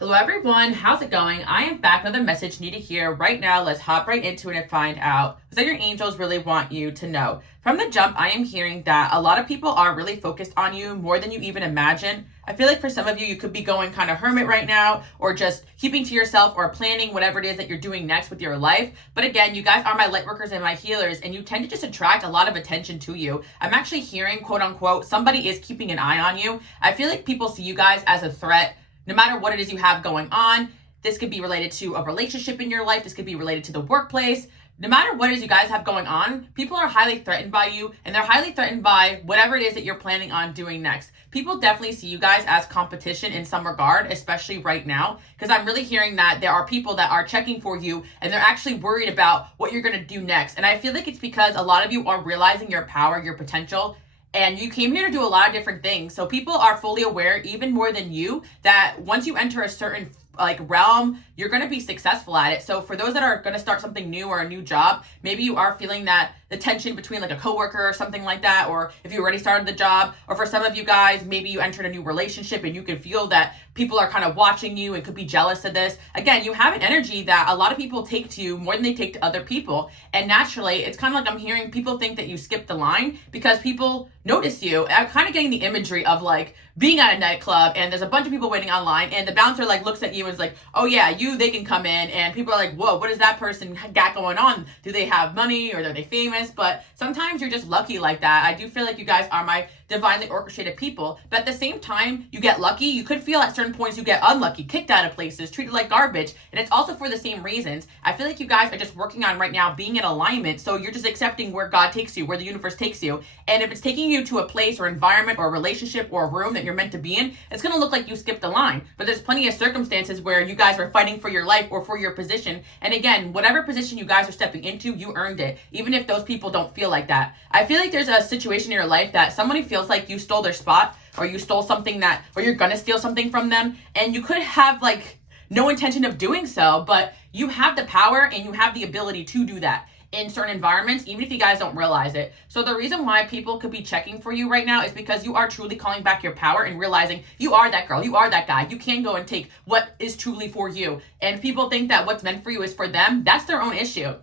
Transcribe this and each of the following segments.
Hello everyone, how's it going? I am back with a message you need to hear right now. Let's hop right into it and find out what your angels really want you to know. From the jump, I am hearing that a lot of people are really focused on you more than you even imagine. I feel like for some of you, you could be going kind of hermit right now, or just keeping to yourself, or planning whatever it is that you're doing next with your life. But again, you guys are my light workers and my healers, and you tend to just attract a lot of attention to you. I'm actually hearing, quote unquote, somebody is keeping an eye on you. I feel like people see you guys as a threat. No matter what it is you have going on, this could be related to a relationship in your life. This could be related to the workplace. No matter what it is you guys have going on, people are highly threatened by you, and they're highly threatened by whatever it is that you're planning on doing next. People definitely see you guys as competition in some regard, especially right now, because I'm really hearing that there are people that are checking for you, and they're actually worried about what you're going to do next. And I feel like it's because a lot of you are realizing your power, your potential, and you came here to do a lot of different things. So people are fully aware, even more than you, that once you enter a certain realm, you're going to be successful at it. So for those that are going to start something new or a new job, maybe you are feeling that the tension between like a coworker or something like that, or if you already started the job, or for some of you guys, maybe you entered a new relationship and you can feel that people are kind of watching you and could be jealous of this. Again, you have an energy that a lot of people take to you more than they take to other people. And naturally, it's kind of like I'm hearing people think that you skipped the line because people notice you. I'm kind of getting the imagery of like being at a nightclub and there's a bunch of people waiting online and the bouncer like looks at you and is like, oh yeah, they can come in, and people are like, whoa, what does that person got going on? Do they have money or are they famous? But sometimes you're just lucky like that. I do feel like you guys are my divinely orchestrated people, but at the same time, you get lucky. You could feel at certain points you get unlucky, kicked out of places, treated like garbage, and it's also for the same reasons. I feel like you guys are just working on right now being in alignment, so you're just accepting where God takes you, where the universe takes you, and if it's taking you to a place or environment or a relationship or a room that you're meant to be in, it's going to look like you skipped the line. But there's plenty of circumstances where you guys are fighting for your life or for your position, and again, whatever position you guys are stepping into, you earned it, even if those people don't feel like that. I feel like there's a situation in your life that somebody feels like you stole their spot, or you stole something or you're gonna steal something from them, and you could have like no intention of doing so, but you have the power and you have the ability to do that in certain environments, even if you guys don't realize it. So the reason why people could be checking for you right now is because you are truly calling back your power and realizing you are that girl, you are that guy. You can go and take what is truly for you. And if people think that what's meant for you is for them, that's their own issue.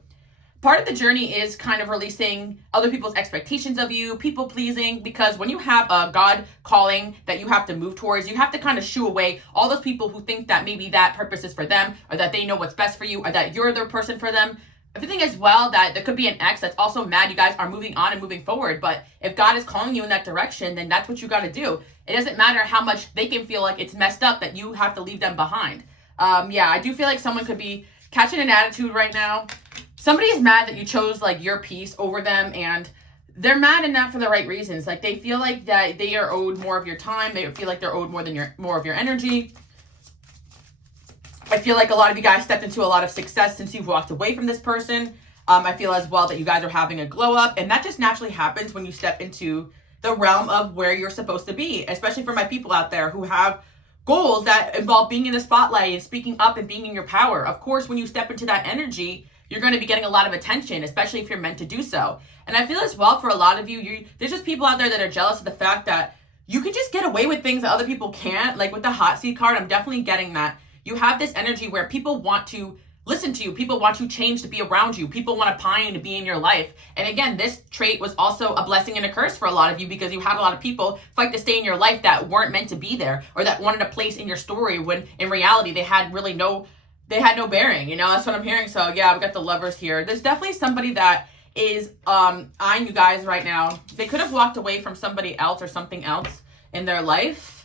Part of the journey is kind of releasing other people's expectations of you, people pleasing, because when you have a God calling that you have to move towards, you have to kind of shoo away all those people who think that maybe that purpose is for them, or that they know what's best for you, or that you're the person for them. Everything as well, that there could be an ex that's also mad you guys are moving on and moving forward, but if God is calling you in that direction, then that's what you got to do. It doesn't matter how much they can feel like it's messed up that you have to leave them behind. I do feel like someone could be catching an attitude right now. Somebody is mad that you chose like your peace over them, and they're mad and not for the right reasons. Like they feel like that they are owed more of your time. They feel like they're owed more of your energy. I feel like a lot of you guys stepped into a lot of success since you've walked away from this person. I feel as well that you guys are having a glow up, and that just naturally happens when you step into the realm of where you're supposed to be, especially for my people out there who have goals that involve being in the spotlight and speaking up and being in your power. Of course, when you step into that energy, you're going to be getting a lot of attention, especially if you're meant to do so. And I feel as well for a lot of you, there's just people out there that are jealous of the fact that you can just get away with things that other people can't. Like with the hot seat card, I'm definitely getting that. You have this energy where people want to listen to you. People want you change to be around you. People want to pine to be in your life. And again, this trait was also a blessing and a curse for a lot of you, because you had a lot of people fight to stay in your life that weren't meant to be there, or that wanted a place in your story when in reality they had no bearing. That's what I'm hearing. So yeah, we got the Lovers here. There's definitely somebody that is eyeing you guys right now. They could have walked away from somebody else or something else in their life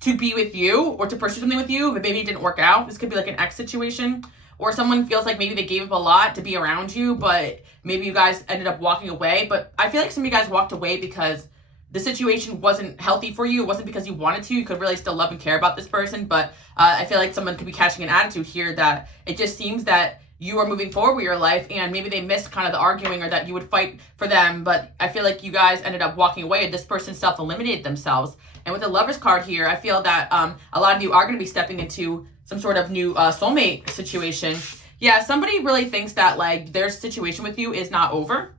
to be with you or to pursue something with you, but maybe it didn't work out. This could be like an ex situation, or someone feels like maybe they gave up a lot to be around you, but maybe you guys ended up walking away. But I feel like some of you guys walked away because the situation wasn't healthy for you. It wasn't because you wanted to. You could really still love and care about this person, but I feel like someone could be catching an attitude here that it just seems that you are moving forward with your life, and maybe they missed kind of the arguing, or that you would fight for them, but I feel like you guys ended up walking away, and this person self-eliminated themselves. And with the Lovers card here, I feel that a lot of you are going to be stepping into some sort of new soulmate situation. Yeah, somebody really thinks that like their situation with you is not over.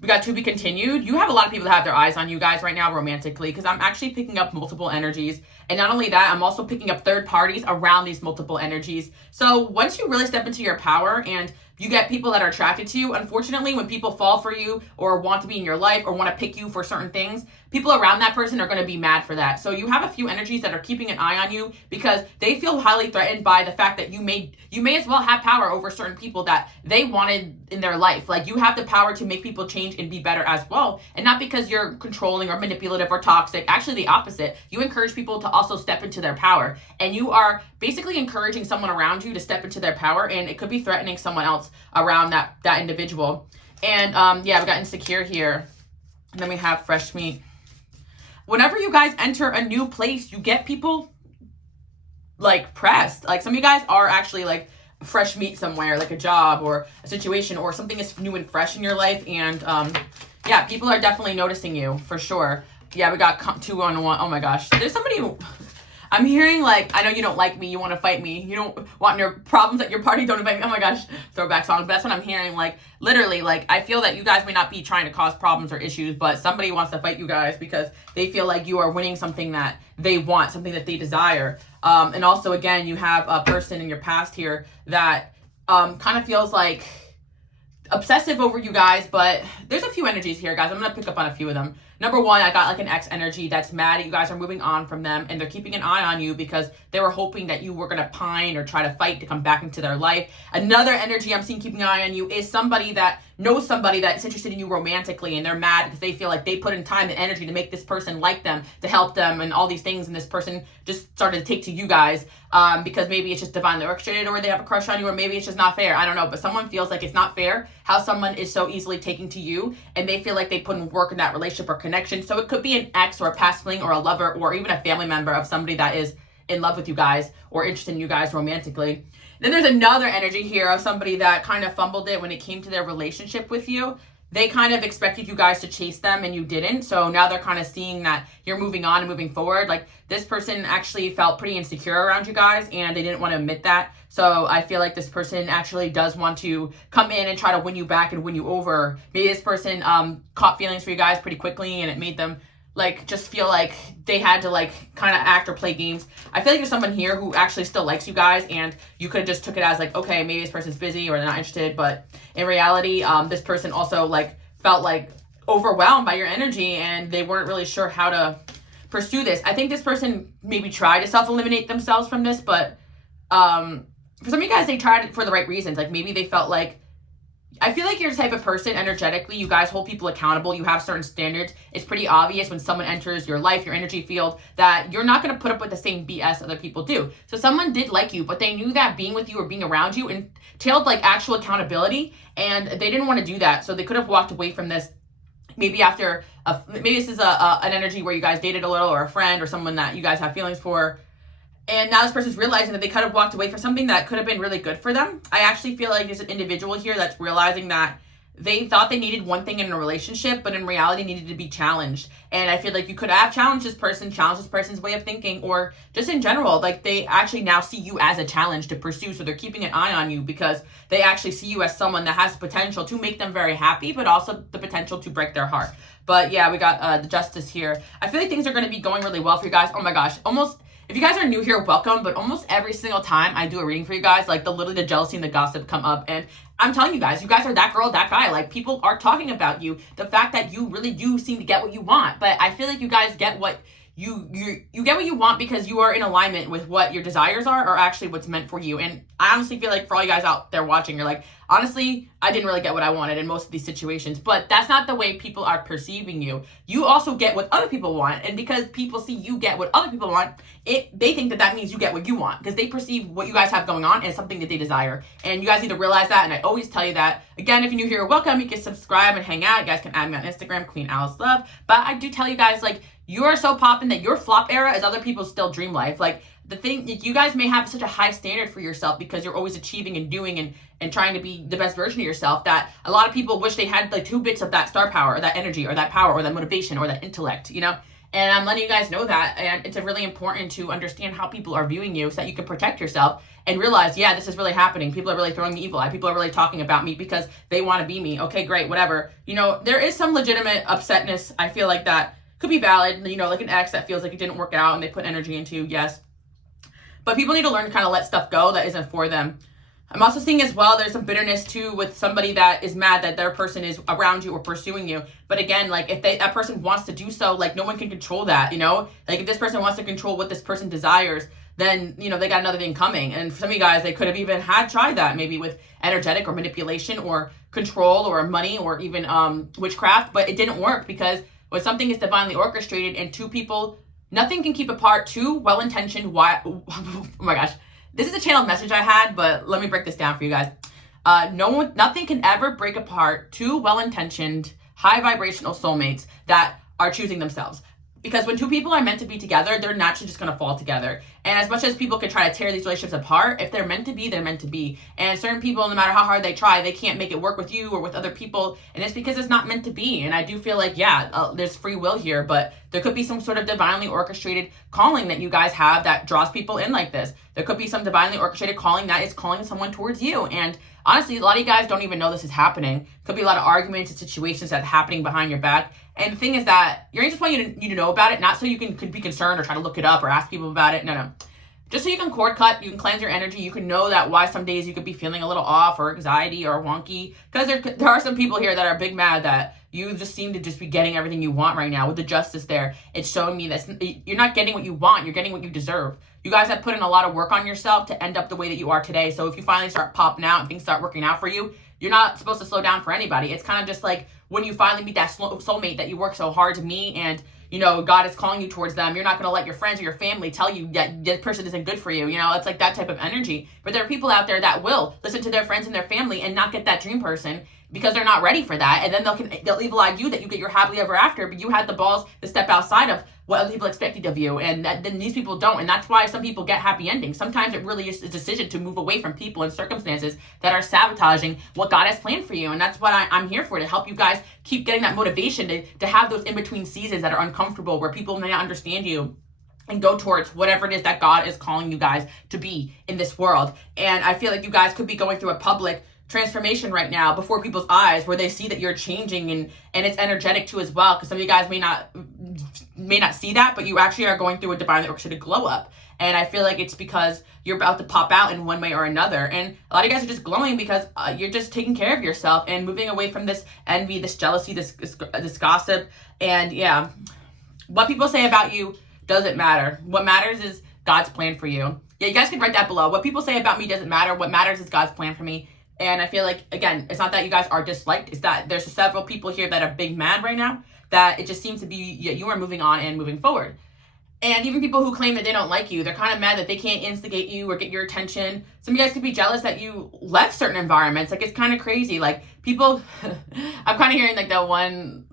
We got to be continued. You have a lot of people that have their eyes on you guys right now romantically, because I'm actually picking up multiple energies. And not only that, I'm also picking up third parties around these multiple energies. So once you really step into your power and you get people that are attracted to you, unfortunately, when people fall for you or want to be in your life or want to pick you for certain things, people around that person are going to be mad for that. So you have a few energies that are keeping an eye on you because they feel highly threatened by the fact that you may as well have power over certain people that they wanted in their life. Like, you have the power to make people change and be better as well. And not because you're controlling or manipulative or toxic. Actually, the opposite. You encourage people to also step into their power. And you are basically encouraging someone around you to step into their power, and it could be threatening someone else around that individual. And yeah, we got insecure here. And then we have fresh meat. Whenever you guys enter a new place, you get people like pressed. Like, some of you guys are actually like fresh meat somewhere, like a job or a situation or something is new and fresh in your life. And yeah, people are definitely noticing you for sure. Yeah, we got 2-on-1. Oh my gosh. There's somebody who, I'm hearing like, I know you don't like me, you want to fight me, you don't want your problems at your party, don't invite me. Oh my gosh, throwback song. But that's what I'm hearing. Like, literally, like, I feel that you guys may not be trying to cause problems or issues, but somebody wants to fight you guys because they feel like you are winning something that they want, something that they desire. And also, again, you have a person in your past here that kind of feels like obsessive over you guys, but there's a few energies here, guys. I'm going to pick up on a few of them. Number one, I got like an ex energy that's mad at you guys are moving on from them, and they're keeping an eye on you because they were hoping that you were going to pine or try to fight to come back into their life. Another energy I'm seeing keeping an eye on you is somebody that knows somebody that's interested in you romantically, and they're mad because they feel like they put in time and energy to make this person like them, to help them and all these things, and this person just started to take to you guys because maybe it's just divinely orchestrated, or they have a crush on you, or maybe it's just not fair. I don't know, but someone feels like it's not fair how someone is so easily taking to you, and they feel like they put in work in that relationship or connection. So it could be an ex or a past fling or a lover or even a family member of somebody that is in love with you guys or interested in you guys romantically. Then there's another energy here of somebody that kind of fumbled it when it came to their relationship with you. They kind of expected you guys to chase them and you didn't. So now they're kind of seeing that you're moving on and moving forward. Like, this person actually felt pretty insecure around you guys and they didn't want to admit that. So I feel like this person actually does want to come in and try to win you back and win you over. Maybe this person caught feelings for you guys pretty quickly and it made them like just feel like they had to like kind of act or play games. I feel like there's someone here who actually still likes you guys, and you could have just took it as like, okay, maybe this person's busy or they're not interested. But in reality, this person also like felt like overwhelmed by your energy and they weren't really sure how to pursue this. I think this person maybe tried to self-eliminate themselves from this, but for some of you guys, they tried it for the right reasons. Like, maybe they felt like, I feel like you're the type of person energetically, you guys hold people accountable. You have certain standards. It's pretty obvious when someone enters your life, your energy field, that you're not going to put up with the same BS other people do. So someone did like you, but they knew that being with you or being around you entailed like actual accountability, and they didn't want to do that. So they could have walked away from this maybe after, maybe this is an energy where you guys dated a little, or a friend or someone that you guys have feelings for. And now this person's realizing that they kind of walked away for something that could have been really good for them. I actually feel like there's an individual here that's realizing that they thought they needed one thing in a relationship, but in reality needed to be challenged. And I feel like you could have challenged this person, challenged this person's way of thinking, or just in general, like they actually now see you as a challenge to pursue. So they're keeping an eye on you because they actually see you as someone that has the potential to make them very happy, but also the potential to break their heart. But yeah, we got the justice here. I feel like things are going to be going really well for you guys. Oh my gosh, almost. If you guys are new here, welcome, but almost every single time I do a reading for you guys, like the jealousy and the gossip come up, and I'm telling you guys are that girl, that guy. Like, people are talking about you. The fact that you really do seem to get what you want, but I feel like you guys get what you get what you want because you are in alignment with what your desires are actually what's meant for you. And I honestly feel like for all you guys out there watching, you're like, honestly, I didn't really get what I wanted in most of these situations, but that's not the way people are perceiving you. You also get what other people want, and because people see you get what other people want, they think that means you get what you want because they perceive what you guys have going on as something that they desire. And you guys need to realize that, and I always tell you that. Again, if you're new here, welcome. You can subscribe and hang out. You guys can add me on Instagram, Queen Alice Love. But I do tell you guys, like, you are so poppin' that your flop era is other people's still dream life. Like, the thing, you guys may have such a high standard for yourself because you're always achieving and doing and trying to be the best version of yourself, that a lot of people wish they had like 2 bits of that star power or that energy or that power or that motivation or that intellect, you know? And I'm letting you guys know that, and it's really important to understand how people are viewing you so that you can protect yourself and realize, yeah, this is really happening. People are really throwing me evil eye. People are really talking about me because they want to be me. Okay, great, whatever. You know, there is some legitimate upsetness, I feel like, that could be valid, you know, like an ex that feels like it didn't work out and they put energy into you, yes. But people need to learn to kind of let stuff go that isn't for them. I'm also seeing as well, there's some bitterness too with somebody that is mad that their person is around you or pursuing you. But again, like if that person wants to do so, like no one can control that, you know? Like if this person wants to control what this person desires, then, you know, they got another thing coming. And for some of you guys, they could have even tried that maybe with energetic or manipulation or control or money or even witchcraft, but it didn't work because when something is divinely orchestrated and two people, nothing can keep apart two well-intentioned, oh my gosh. This is a channeled message I had, but let me break this down for you guys. Nothing can ever break apart two well-intentioned, high vibrational soulmates that are choosing themselves. Because when two people are meant to be together, they're naturally just going to fall together. And as much as people can try to tear these relationships apart, if they're meant to be, they're meant to be. And certain people, no matter how hard they try, they can't make it work with you or with other people. And it's because it's not meant to be. And I do feel like, yeah, there's free will here, but there could be some sort of divinely orchestrated calling that you guys have that draws people in like this. There could be some divinely orchestrated calling that is calling someone towards you. And honestly, a lot of you guys don't even know this is happening. Could be a lot of arguments and situations that's happening behind your back. And the thing is that your angels want you to know about it, not so you could be concerned or try to look it up or ask people about it. No. Just so you can cord cut, you can cleanse your energy. You can know that why some days you could be feeling a little off or anxiety or wonky. Because there are some people here that are big mad that you just seem to just be getting everything you want right now. With the justice there, it's showing me that you're not getting what you want. You're getting what you deserve. You guys have put in a lot of work on yourself to end up the way that you are today. So if you finally start popping out and things start working out for you, you're not supposed to slow down for anybody. It's kind of just like when you finally meet that soulmate that you work so hard to meet and, you know, God is calling you towards them. You're not going to let your friends or your family tell you that this person isn't good for you. You know, it's like that type of energy. But there are people out there that will listen to their friends and their family and not get that dream person because they're not ready for that. And then they'll evil eye you that you get your happily ever after, but you had the balls to step outside of what other people expected of you. And then these people don't. And that's why some people get happy endings. Sometimes it really is a decision to move away from people and circumstances that are sabotaging what God has planned for you. And that's what I'm here for, to help you guys keep getting that motivation to have those in-between seasons that are uncomfortable, where people may not understand you, and go towards whatever it is that God is calling you guys to be in this world. And I feel like you guys could be going through a public transformation right now before people's eyes, where they see that you're changing, and it's energetic too as well, because some of you guys may not see that, but you actually are going through a divinely orchestrated glow up. And I feel like it's because you're about to pop out in one way or another. And a lot of you guys are just glowing because you're just taking care of yourself and moving away from this envy, this jealousy, this gossip. And yeah, what people say about you doesn't matter. What matters is God's plan for you. Yeah, you guys can write that below. What people say about me doesn't matter. What matters is God's plan for me. And I feel like, again, it's not that you guys are disliked. It's that there's several people here that are big mad right now, that it just seems to be, you are moving on and moving forward. And even people who claim that they don't like you, they're kind of mad that they can't instigate you or get your attention. Some of you guys could be jealous that you left certain environments. Like, it's kind of crazy. Like, people, I'm kind of hearing like that one,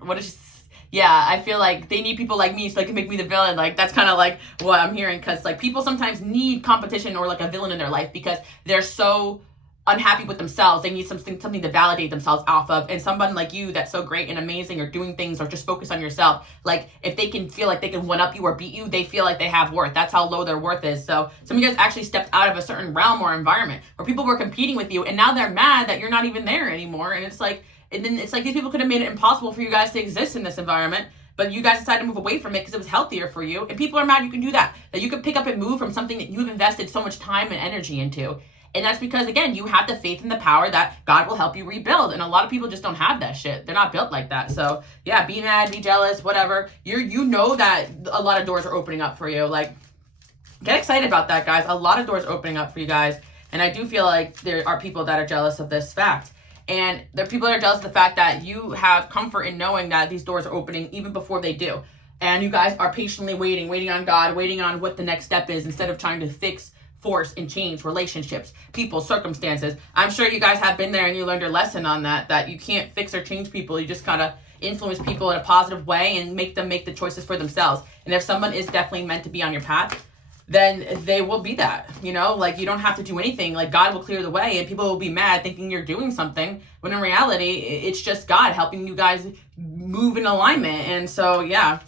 yeah, I feel like they need people like me so they can make me the villain. Like, that's kind of like what I'm hearing. Because like people sometimes need competition or like a villain in their life because they're so unhappy with themselves. They need something to validate themselves off of. And someone like you that's so great and amazing or doing things or just focus on yourself, like if they can feel like they can one up you or beat you, they feel like they have worth. That's how low their worth is. So some of you guys actually stepped out of a certain realm or environment where people were competing with you, and now they're mad that you're not even there anymore. And it's like these people could have made it impossible for you guys to exist in this environment, but you guys decided to move away from it because it was healthier for you. And people are mad you can do that you can pick up and move from something that you've invested so much time and energy into. And that's because, again, you have the faith and the power that God will help you rebuild. And a lot of people just don't have that shit. They're not built like that. So, yeah, be mad, be jealous, whatever. You know that a lot of doors are opening up for you. Like, get excited about that, guys. A lot of doors are opening up for you guys. And I do feel like there are people that are jealous of this fact. And there are people that are jealous of the fact that you have comfort in knowing that these doors are opening even before they do. And you guys are patiently waiting on God, waiting on what the next step is, instead of trying to fix, force, and change relationships, people, circumstances. I'm sure you guys have been there and you learned your lesson on that you can't fix or change people. You just kind of influence people in a positive way and make them make the choices for themselves. And if someone is definitely meant to be on your path, then they will be that, like you don't have to do anything. Like, God will clear the way, and people will be mad thinking you're doing something, when in reality, it's just God helping you guys move in alignment. And so, yeah,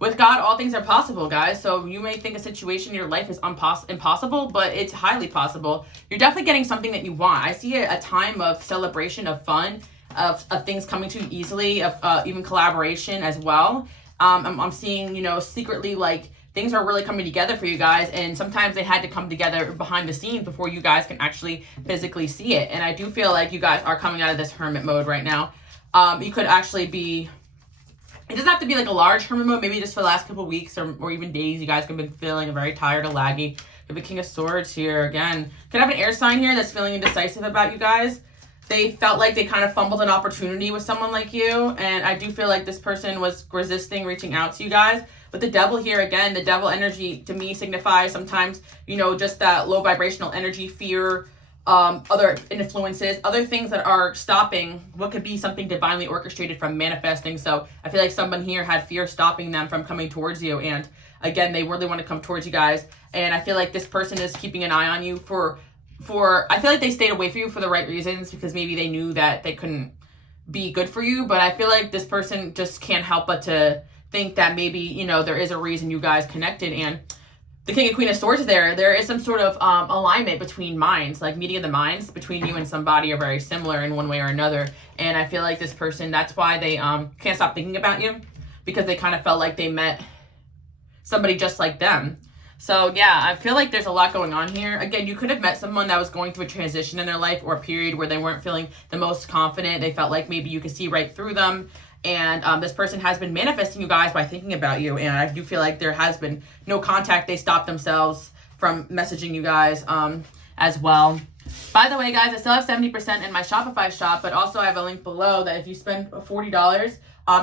with God, all things are possible, guys. So you may think a situation in your life is impossible, but it's highly possible. You're definitely getting something that you want. I see a time of celebration, of fun, of things coming to you easily, of even collaboration as well. I'm seeing, you know, secretly like things are really coming together for you guys, and sometimes they had to come together behind the scenes before you guys can actually physically see it. And I do feel like you guys are coming out of this hermit mode right now. You could actually be, it doesn't have to be like a large hermit mode, maybe just for the last couple of weeks or even days. You guys have been feeling very tired or laggy. You have the King of Swords here again. Could have an air sign here that's feeling indecisive about you guys. They felt like they kind of fumbled an opportunity with someone like you, and I do feel like this person was resisting reaching out to you guys. But the devil here, again, the devil energy to me signifies sometimes, you know, just that low vibrational energy, fear, other influences, other things that are stopping what could be something divinely orchestrated from manifesting. So I feel like someone here had fear stopping them from coming towards you. And again, they really want to come towards you guys. And I feel like this person is keeping an eye on you for I feel like they stayed away from you for the right reasons, because maybe they knew that they couldn't be good for you. But I feel like this person just can't help but to think that maybe, you know, there is a reason you guys connected. And the King and Queen of Swords there is some sort of alignment between minds, like meeting of the minds between you and somebody are very similar in one way or another. And I feel like this person, that's why they can't stop thinking about you, because they kind of felt like they met somebody just like them. So yeah, I feel like there's a lot going on here. Again, you could have met someone that was going through a transition in their life or a period where they weren't feeling the most confident. They felt like maybe you could see right through them. And this person has been manifesting you guys by thinking about you. And I do feel like there has been no contact. They stopped themselves from messaging you guys as well. By the way, guys, I still have 70% in my Shopify shop, but also I have a link below that if you spend $40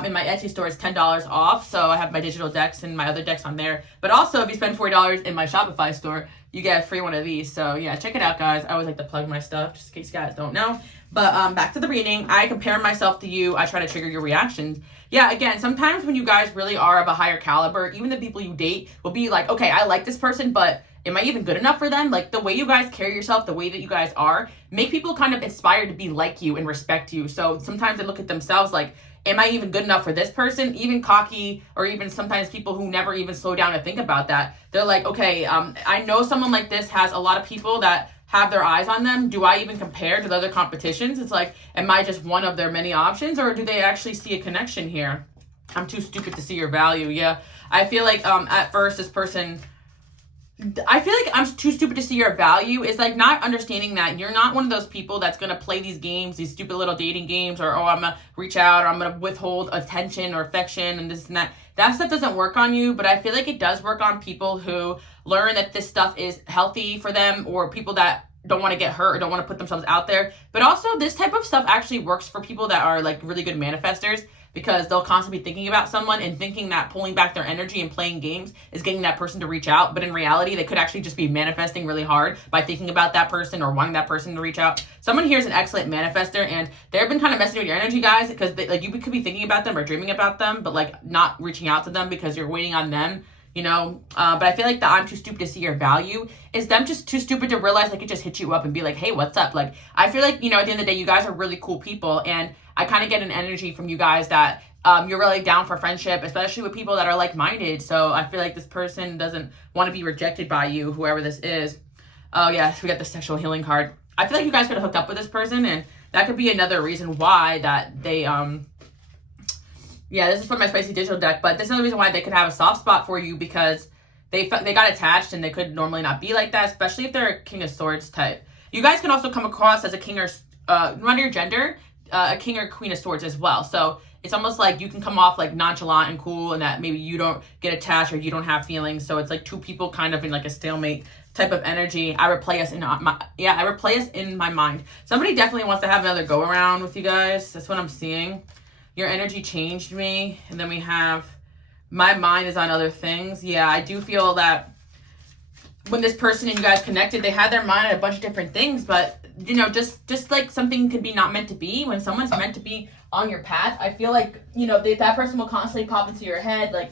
in my Etsy store, it's $10 off. So I have my digital decks and my other decks on there. But also, if you spend $40 in my Shopify store, you get a free one of these. So yeah, check it out, guys. I always like to plug my stuff, just in case you guys don't know. But back to the reading. I compare myself to you. I try to trigger your reactions. Yeah, again, sometimes when you guys really are of a higher caliber, even the people you date will be like, okay, I like this person, but am I even good enough for them? Like, the way you guys carry yourself, the way that you guys are, make people kind of inspired to be like you and respect you. So sometimes they look at themselves like, am I even good enough for this person? Even cocky, or even sometimes people who never even slow down to think about that. They're like, okay, I know someone like this has a lot of people that have their eyes on them. Do I even compare to the other competitions? It's like, am I just one of their many options, or do they actually see a connection here? I'm too stupid to see your value. Yeah, I feel like at first this person, I feel like I'm too stupid to see your value is like not understanding that you're not one of those people that's going to play these games, these stupid little dating games, or, oh, I'm going to reach out, or I'm going to withhold attention or affection and this and that. That stuff doesn't work on you, but I feel like it does work on people who learn that this stuff is healthy for them, or people that don't want to get hurt or don't want to put themselves out there. But also this type of stuff actually works for people that are like really good manifestors, because they'll constantly be thinking about someone and thinking that pulling back their energy and playing games is getting that person to reach out. But in reality, they could actually just be manifesting really hard by thinking about that person or wanting that person to reach out. Someone here is an excellent manifester, and they've been kind of messing with your energy, guys, because they, like, you could be thinking about them or dreaming about them, but like not reaching out to them because you're waiting on them. You know, but I feel like the I'm too stupid to see your value is them just too stupid to realize they could just hit you up and be like, hey, what's up? Like, I feel like, you know, at the end of the day, you guys are really cool people. And I kind of get an energy from you guys that you're really down for friendship, especially with people that are like-minded. So I feel like this person doesn't want to be rejected by you, whoever this is. Oh, yeah, we got the sexual healing card. I feel like you guys could have hooked up with this person, and that could be another reason why that they, yeah, this is from my spicy digital deck, but this is another reason why they could have a soft spot for you, because they got attached, and they could normally not be like that, especially if they're a King of Swords type. You guys can also come across as a king or, no matter your gender, a king or queen of swords as well. So it's almost like you can come off like nonchalant and cool, and that maybe you don't get attached or you don't have feelings. So it's like two people kind of in like a stalemate type of energy. I replay us in my mind. Somebody definitely wants to have another go around with you guys. That's what I'm seeing. Your energy changed me. And then we have my mind is on other things. Yeah, I do feel that when this person and you guys connected, they had their mind on a bunch of different things, but you know, just like something could be not meant to be. When someone's meant to be on your path, I feel like, you know, that person will constantly pop into your head, like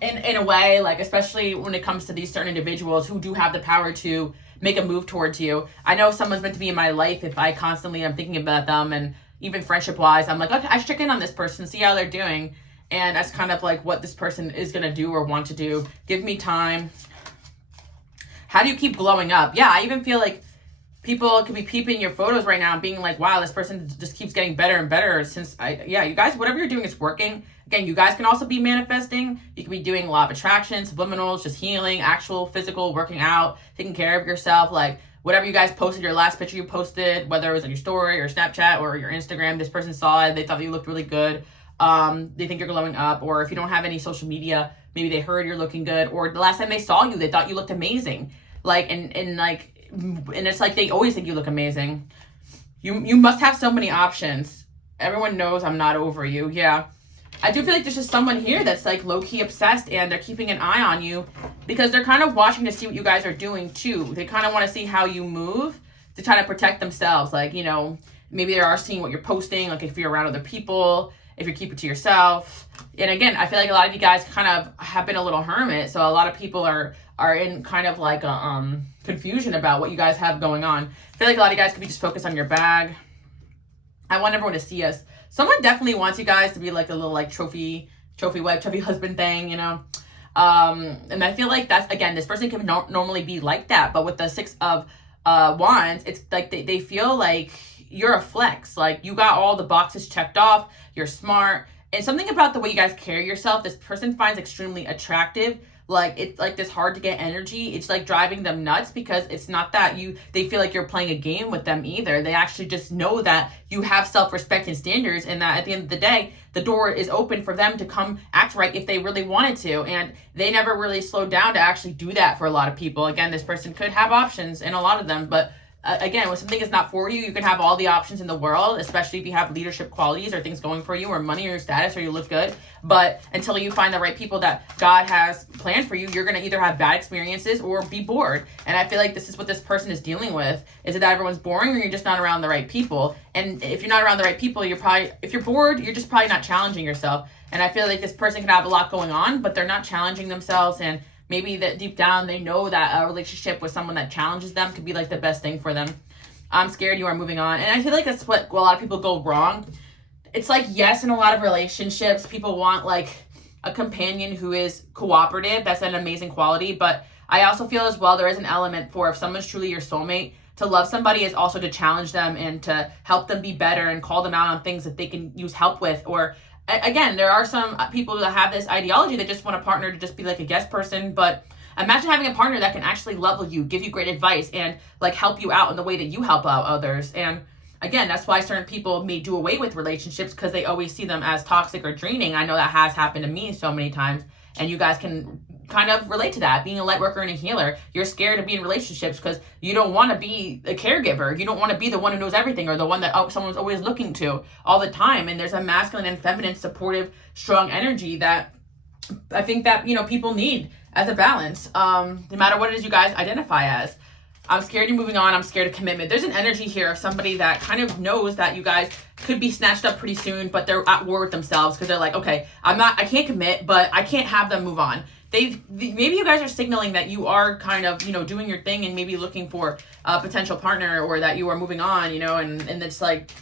in a way, like especially when it comes to these certain individuals who do have the power to make a move towards you. I know someone's meant to be in my life if I constantly am thinking about them, and even friendship wise, I'm like, okay, I should check in on this person, see how they're doing. And that's kind of like what this person is going to do or want to do. Give me time. How do you keep glowing up? Yeah, I even feel like people could be peeping your photos right now and being like, wow, this person just keeps getting better and better since you guys, whatever you're doing is working. Again, you guys can also be manifesting. You can be doing law of attraction, subliminals, just healing, actual physical, working out, taking care of yourself. Like whatever you guys posted, your last picture you posted, whether it was on your story or Snapchat or your Instagram, this person saw it, they thought you looked really good. They think you're glowing up. Or if you don't have any social media, maybe they heard you're looking good. Or the last time they saw you, they thought you looked amazing. Like, and it's like they always think you look amazing. You must have so many options. Everyone knows I'm not over you. Yeah. I do feel like there's just someone here that's like low-key obsessed, and they're keeping an eye on you because they're kind of watching to see what you guys are doing too. They kind of want to see how you move to try to protect themselves. Like, you know, maybe they are seeing what you're posting, like if you're around other people, if you keep it to yourself. And again, I feel like a lot of you guys kind of have been a little hermit, so a lot of people are in kind of like a confusion about what you guys have going on. I feel like a lot of you guys could be just focused on your bag. I want everyone to see us. Someone definitely wants you guys to be like a little like trophy wife, trophy husband thing, you know? And I feel like that's, again, this person can normally be like that, but with the 6 of Wands, it's like they feel like you're a flex. Like you got all the boxes checked off, you're smart, and something about the way you guys carry yourself, this person finds extremely attractive. Like it's like this hard to get energy. It's like driving them nuts because it's not that they feel like you're playing a game with them either. They actually just know that you have self-respect and standards, and that at the end of the day, the door is open for them to come act right if they really wanted to. And they never really slowed down to actually do that for a lot of people. Again, this person could have options in a lot of them, but again, when something is not for you, you can have all the options in the world, especially if you have leadership qualities or things going for you, or money or status, or you look good. But until you find the right people that God has planned for you, you're going to either have bad experiences or be bored. And I feel like this is what this person is dealing with. Is it that everyone's boring, or you're just not around the right people? And if you're not around the right people, if you're bored, you're just probably not challenging yourself. And I feel like this person can have a lot going on, but they're not challenging themselves. And maybe that deep down they know that a relationship with someone that challenges them could be like the best thing for them. I'm scared, you are moving on. And I feel like that's what a lot of people go wrong. It's like, yes, in a lot of relationships, people want like a companion who is cooperative. That's an amazing quality. But I also feel as well there is an element for, if someone's truly your soulmate, to love somebody is also to challenge them and to help them be better and call them out on things that they can use help with. Or again, there are some people that have this ideology that just want a partner to just be like a guest person, but imagine having a partner that can actually level you, give you great advice, and like help you out in the way that you help out others. And again, that's why certain people may do away with relationships, because they always see them as toxic or draining. I know that has happened to me so many times, and you guys can kind of relate to that. Being a light worker and a healer, you're scared to be in relationships because you don't want to be a caregiver. You don't want to be the one who knows everything, or the one that someone's always looking to all the time. And there's a masculine and feminine, supportive, strong energy that I think that, you know, people need as a balance, no matter what it is you guys identify as. I'm scared you're moving on. I'm scared of commitment. There's an energy here of somebody that kind of knows that you guys could be snatched up pretty soon, but they're at war with themselves because they're like, okay, I can't commit, but I can't have them move on. Maybe you guys are signaling that you are kind of, you know, doing your thing and maybe looking for a potential partner, or that you are moving on, you know, and it's like,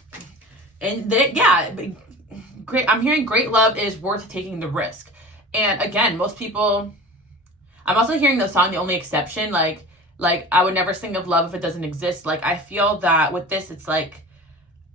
great. I'm hearing great love is worth taking the risk. And again, most people, I'm also hearing the song, The Only Exception, like I would never sing of love if it doesn't exist. Like, I feel that with this, it's like,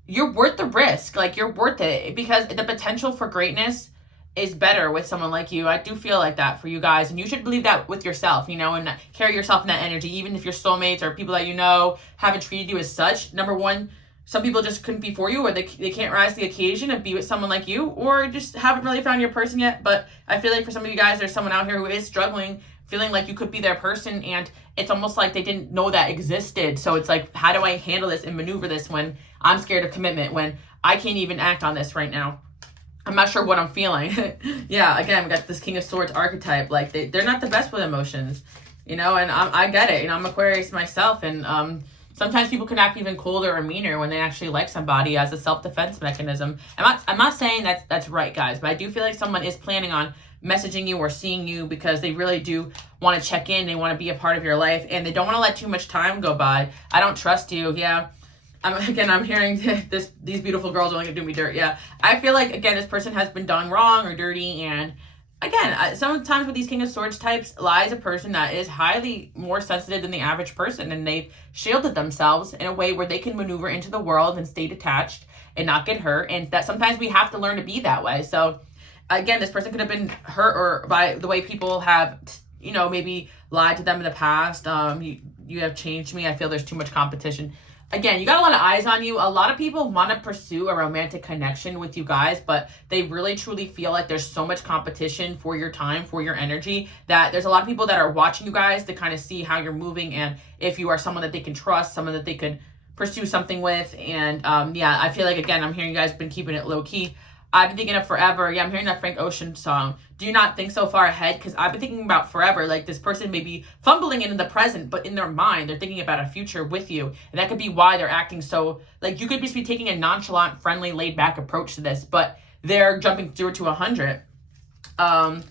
you're worth the risk. Like, you're worth it, because the potential for greatness is better with someone like you. I do feel like that for you guys, and you should believe that with yourself, you know, and carry yourself in that energy, even if your soulmates or people that you know haven't treated you as such. Number one, some people just couldn't be for you, or they can't rise to the occasion and be with someone like you, or just haven't really found your person yet. But I feel like for some of you guys, there's someone out here who is struggling, feeling like you could be their person, and it's almost like they didn't know that existed. So it's like, how do I handle this and maneuver this when I'm scared of commitment, when I can't even act on this right now? I'm not sure what I'm feeling. Yeah, again, we got this King of Swords archetype. Like, they're not the best with emotions, you know, and I get it. You know, I'm Aquarius myself, and sometimes people can act even colder or meaner when they actually like somebody as a self-defense mechanism. I'm not saying that's right, guys, but I do feel like someone is planning on messaging you or seeing you because they really do want to check in. They want to be a part of your life, and they don't want to let too much time go by. I don't trust you. Yeah. I'm hearing these beautiful girls are only gonna do me dirt. Yeah. I feel like, again, this person has been done wrong or dirty, and again, sometimes with these King of Swords types lies a person that is highly more sensitive than the average person, and they've shielded themselves in a way where they can maneuver into the world and stay detached and not get hurt, and that sometimes we have to learn to be that way. So again, this person could have been hurt or by the way people have, maybe lied to them in the past. You have changed me. I feel there's too much competition. Again, you got a lot of eyes on you. A lot of people want to pursue a romantic connection with you guys, but they really truly feel like there's so much competition for your time, for your energy, that there's a lot of people that are watching you guys to kind of see how you're moving and if you are someone that they can trust, someone that they could pursue something with. And yeah, I feel like, again, I'm hearing you guys been keeping it low key. I've been thinking of forever. Yeah, I'm hearing that Frank Ocean song. Do you not think so far ahead? Because I've been thinking about forever. Like, this person may be fumbling into the present, but in their mind, they're thinking about a future with you. And that could be why they're acting so, like, you could just be taking a nonchalant, friendly, laid-back approach to this, but they're jumping 0 to 100. And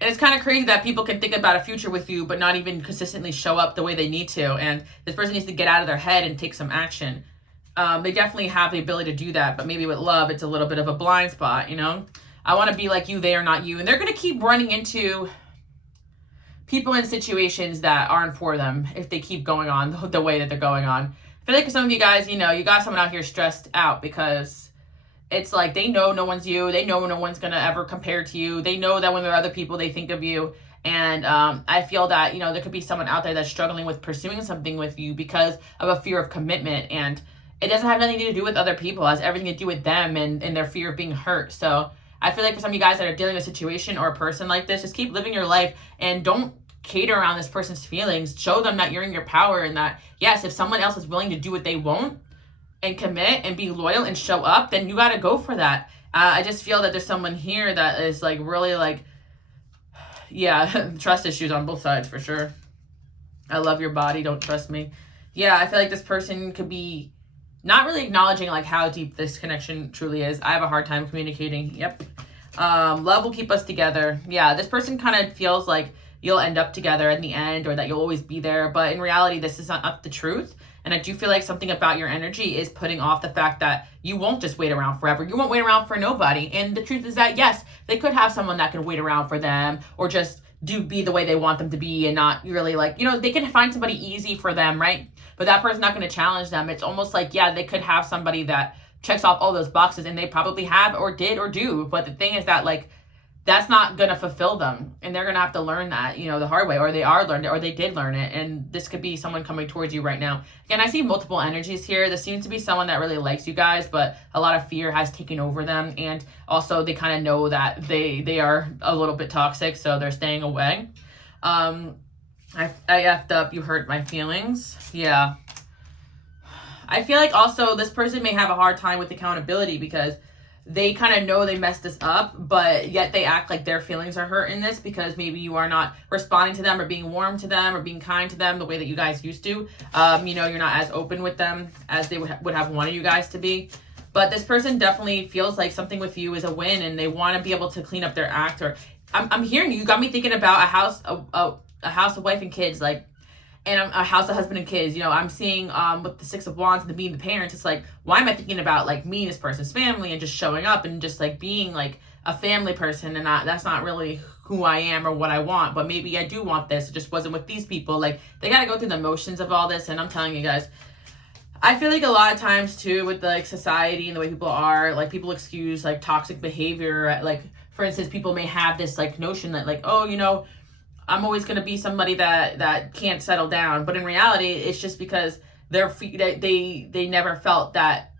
it's kind of crazy that people can think about a future with you, but not even consistently show up the way they need to. And this person needs to get out of their head and take some action. They definitely have the ability to do that, but maybe with love, it's a little bit of a blind spot, I want to be like you, they are not you. And they're going to keep running into people in situations that aren't for them if they keep going on the way that they're going on. I feel like for some of you guys, you got someone out here stressed out because it's like they know no one's you. They know no one's going to ever compare to you. They know that when there are other people, they think of you. And I feel that, there could be someone out there that's struggling with pursuing something with you because of a fear of commitment. And it doesn't have anything to do with other people. It has everything to do with them and their fear of being hurt. So I feel like for some of you guys that are dealing with a situation or a person like this, just keep living your life and don't cater around this person's feelings. Show them that you're in your power and that, yes, if someone else is willing to do what they want and commit and be loyal and show up, then you got to go for that. I just feel that there's someone here that is like really like, yeah, trust issues on both sides for sure. I love your body. Don't trust me. Yeah, I feel like this person could be not really acknowledging like how deep this connection truly is. I have a hard time communicating. Yep. Love will keep us together. Yeah, this person kind of feels like you'll end up together in the end or that you'll always be there. But in reality, this is not the truth. And I do feel like something about your energy is putting off the fact that you won't just wait around forever. You won't wait around for nobody. And the truth is that, yes, they could have someone that can wait around for them or just be the way they want them to be and not really like, they can find somebody easy for them, right? But that person's not going to challenge them. It's almost like, yeah, they could have somebody that checks off all those boxes and they probably have or did or do. But the thing is that like, that's not going to fulfill them. And they're going to have to learn that, the hard way, or they are learned it, or they did learn it. And this could be someone coming towards you right now. Again, I see multiple energies here. This seems to be someone that really likes you guys, but a lot of fear has taken over them. And also they kind of know that they are a little bit toxic, so they're staying away. I effed up. You hurt my feelings. Yeah. I feel like also this person may have a hard time with accountability because they kind of know they messed this up, but yet they act like their feelings are hurt in this because maybe you are not responding to them or being warm to them or being kind to them the way that you guys used to. You're not as open with them as they would have wanted you guys to be. But this person definitely feels like something with you is a win and they want to be able to clean up their act. Or I'm hearing you got me thinking about a house, a house of wife and kids, like, and a house of husband and kids. I'm seeing with the Six of Wands and the being the parents, it's like, why am I thinking about like me, this person's family, and just showing up and just like being like a family person, and that's not really who I am or what I want, but maybe I do want this. It just wasn't with these people. Like, they got to go through the motions of all this, and I'm telling you guys, I feel like a lot of times too with like society and the way people are, like people excuse like toxic behavior. Like, for instance, people may have this like notion that like, oh, I'm always going to be somebody that can't settle down. But in reality, it's just because they never felt that,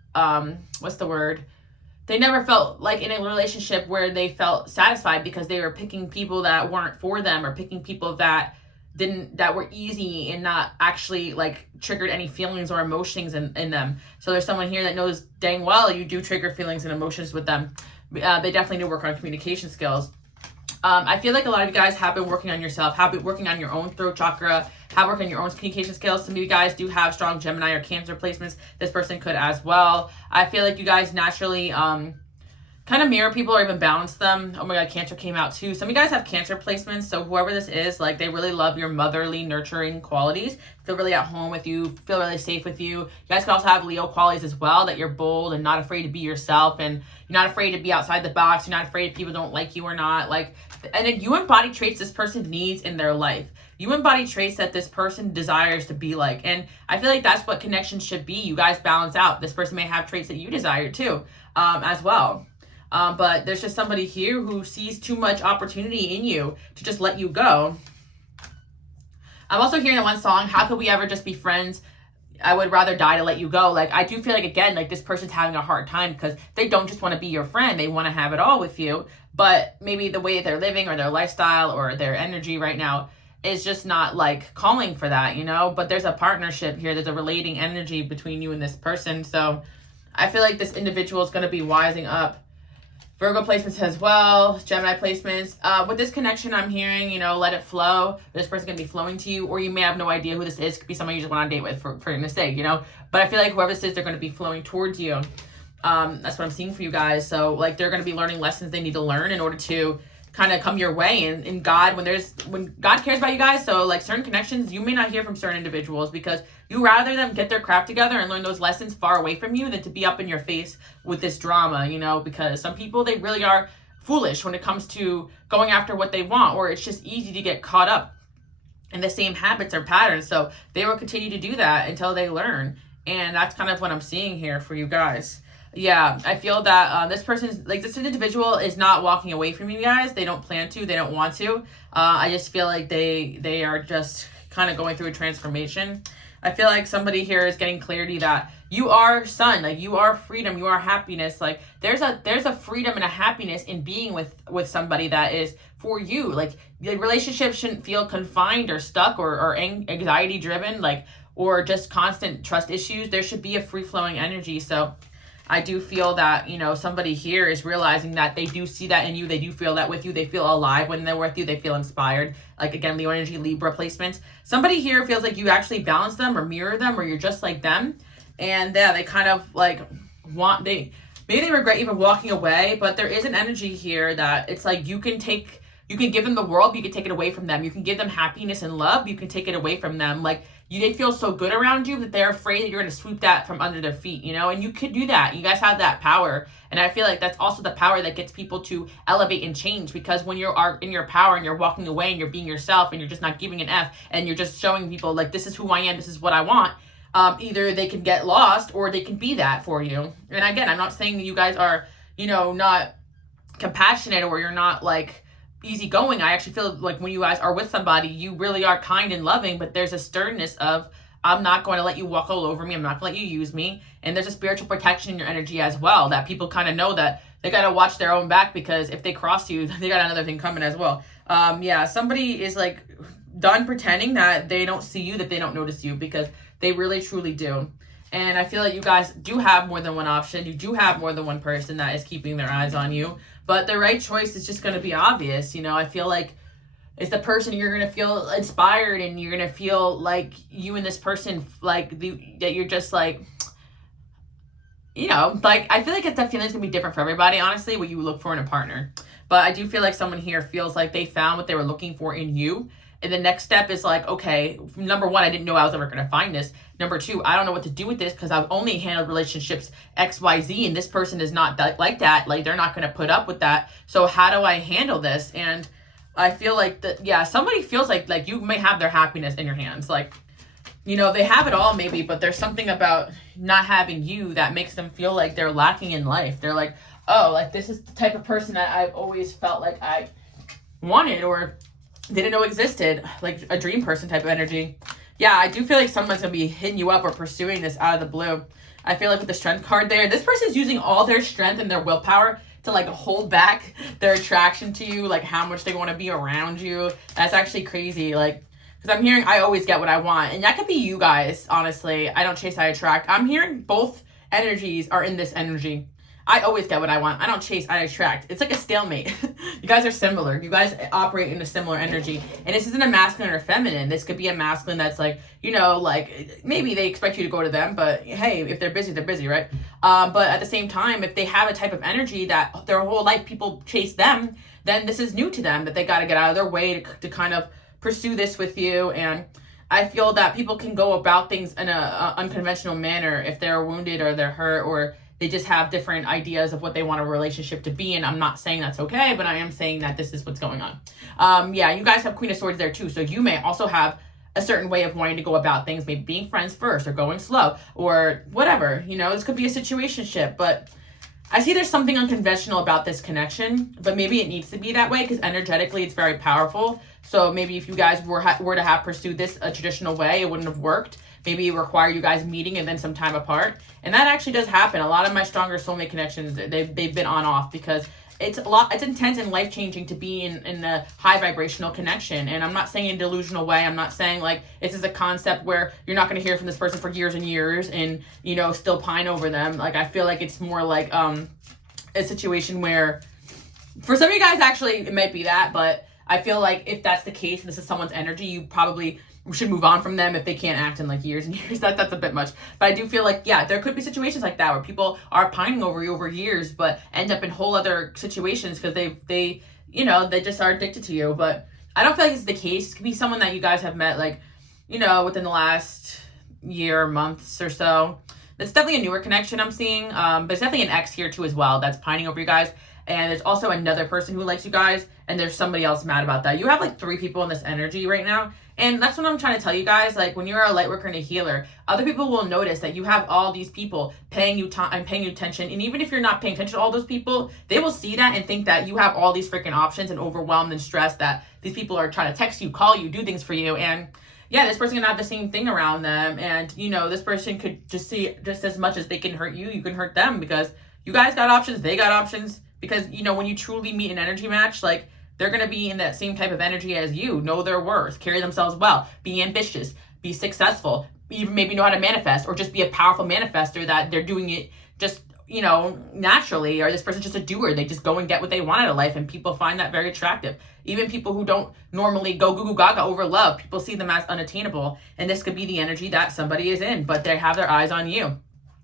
what's the word? They never felt like in a relationship where they felt satisfied because they were picking people that weren't for them or picking people that were easy and not actually like triggered any feelings or emotions in them. So there's someone here that knows dang well you do trigger feelings and emotions with them. They definitely need to work on communication skills. I feel like a lot of you guys have been working on yourself, have been working on your own throat chakra, have worked on your own communication skills. Some of you guys do have strong Gemini or Cancer placements. This person could as well. I feel like you guys naturally kind of mirror people or even balance them. Oh my God, Cancer came out too. Some of you guys have Cancer placements. So whoever this is, like they really love your motherly, nurturing qualities. Feel really at home with you, feel really safe with you. You guys can also have Leo qualities as well, that you're bold and not afraid to be yourself. And you're not afraid to be outside the box. You're not afraid if people don't like you or not. And then you embody traits this person needs in their life. You embody traits that this person desires to be like. And I feel like that's what connections should be. You guys balance out. This person may have traits that you desire too, as well. But there's just somebody here who sees too much opportunity in you to just let you go. I'm also hearing that one song, how could we ever just be friends? I would rather die to let you go. Like, I do feel like, again, like this person's having a hard time because they don't just want to be your friend. They want to have it all with you. But maybe the way they're living or their lifestyle or their energy right now is just not like calling for that, you know? But there's a partnership here. There's a relating energy between you and this person. So I feel like this individual is going to be wising up. Virgo placements as well, Gemini placements. With this connection, I'm hearing, you know, let it flow. This person's going to be flowing to you, or you may have no idea who this is. It could be someone you just went on a date with, for goodness sake, you know? But I feel like whoever this is, they're going to be flowing towards you. That's what I'm seeing for you guys. So, like, they're going to be learning lessons they need to learn in order to kind of come your way. And in God, when God cares about you guys, so, like, certain connections, you may not hear from certain individuals because you rather them get their crap together and learn those lessons far away from you than to be up in your face with this drama, you know, because some people, they really are foolish when it comes to going after what they want, or it's just easy to get caught up in the same habits or patterns. So they will continue to do that until they learn. And that's kind of what I'm seeing here for you guys. Yeah, I feel that this individual is not walking away from you guys. They don't plan to, they don't want to. I just feel like they are just kind of going through a transformation. I feel like somebody here is getting clarity that you are sun, like you are freedom, you are happiness. Like there's a freedom and a happiness in being with somebody that is for you. Like the relationship shouldn't feel confined or stuck or anxiety driven, like, or just constant trust issues. There should be a free flowing energy. So I do feel that, you know, somebody here is realizing that they do see that in you. They do feel that with you. They feel alive when they're with you. They feel inspired. Like, again, Leo energy, Libra placements. Somebody here feels like you actually balance them or mirror them, or you're just like them. And yeah, they kind of like maybe they regret even walking away, but there is an energy here that it's like you can give them the world, but you can take it away from them. You can give them happiness and love, you can take it away from them. Like, they feel so good around you that they're afraid that you're going to sweep that from under their feet, you know? And you could do that. You guys have that power. And I feel like that's also the power that gets people to elevate and change, because when you are in your power and you're walking away and you're being yourself and you're just not giving an F and you're just showing people, like, this is who I am, this is what I want, either they can get lost or they can be that for you. And again, I'm not saying that you guys are, you know, not compassionate or you're not, like, easygoing. I actually feel like when you guys are with somebody, you really are kind and loving, but there's a sternness of, I'm not going to let you walk all over me. I'm not going to let you use me. And there's a spiritual protection in your energy as well, that people kind of know that they got to watch their own back, because if they cross you, they got another thing coming as well. Yeah, somebody is like done pretending that they don't see you, that they don't notice you, because they really truly do. And I feel like you guys do have more than one option. You do have more than one person that is keeping their eyes on you. But the right choice is just going to be obvious. You know, I feel like it's the person you're going to feel inspired, and you're going to feel like you and this person, like, that you're just like, you know, like, I feel like that feeling's going to be different for everybody, honestly, what you look for in a partner. But I do feel like someone here feels like they found what they were looking for in you. And the next step is like, okay, number one, I didn't know I was ever going to find this. Number two, I don't know what to do with this because I've only handled relationships XYZ, and this person is not like that. Like, they're not going to put up with that. So how do I handle this? And I feel like that, yeah, somebody feels like you may have their happiness in your hands. Like, you know, they have it all maybe, but there's something about not having you that makes them feel like they're lacking in life. They're like, oh, like, this is the type of person that I've always felt like I wanted or didn't know existed, like a dream person type of energy. Yeah, I do feel like someone's going to be hitting you up or pursuing this out of the blue. I feel like with the strength card there, this person's using all their strength and their willpower to, like, hold back their attraction to you, like how much they want to be around you. That's actually crazy. Like, because I'm hearing I always get what I want. And that could be you guys, honestly. I don't chase, I attract. I'm hearing both energies are in this energy. I always get what I want. I don't chase, I attract. It's like a stalemate. You guys are similar. You guys operate in a similar energy. And this isn't a masculine or feminine. This could be a masculine that's like, you know, like, maybe they expect you to go to them, but hey, if they're busy, right? But at the same time, if they have a type of energy that their whole life people chase them, then this is new to them, that they got to get out of their way to kind of pursue this with you. And I feel that people can go about things in a unconventional manner if they're wounded or they're hurt, or they just have different ideas of what they want a relationship to be. And I'm not saying that's okay, but I am saying that this is what's going on. Yeah, you guys have Queen of Swords there too. So you may also have a certain way of wanting to go about things, maybe being friends first or going slow or whatever. You know, this could be a situationship, but I see there's something unconventional about this connection, but maybe it needs to be that way because energetically it's very powerful. So maybe if you guys were to have pursued this a traditional way, it wouldn't have worked. Maybe it require you guys meeting and then some time apart. And that actually does happen. A lot of my stronger soulmate connections, they've been on off because it's intense and life-changing to be in a high vibrational connection. And I'm not saying in a delusional way. I'm not saying like this is a concept where you're not going to hear from this person for years and years and, you know, still pine over them. Like, I feel like it's more like a situation where for some of you guys, actually, it might be that, but I feel like if that's the case, and this is someone's energy, you probably should move on from them if they can't act in like years and years. That's a bit much. But I do feel like, yeah, there could be situations like that where people are pining over you over years, but end up in whole other situations because they you know, they just are addicted to you. But I don't feel like it's the case. It could be someone that you guys have met, like, you know, within the last year, months or so. It's definitely a newer connection I'm seeing. But it's definitely an ex here too as well that's pining over you guys. And there's also another person who likes you guys, and there's somebody else mad about that. You have like 3 people in this energy right now. And that's what I'm trying to tell you guys. Like, when you're a light worker and a healer, other people will notice that you have all these people paying you time and paying you attention. And even if you're not paying attention to all those people, they will see that and think that you have all these freaking options and overwhelmed and stressed that these people are trying to text you, call you, do things for you. And yeah, this person can have the same thing around them. And, you know, this person could just see just as much as they can hurt you, you can hurt them because you guys got options, they got options. Because, you know, when you truly meet an energy match, like, they're going to be in that same type of energy as you, know their worth, carry themselves well, be ambitious, be successful, even maybe know how to manifest, or just be a powerful manifester that they're doing it just, you know, naturally, or this person's just a doer. They just go and get what they want out of life, and people find that very attractive. Even people who don't normally go goo goo gaga over love, people see them as unattainable, and this could be the energy that somebody is in, but they have their eyes on you.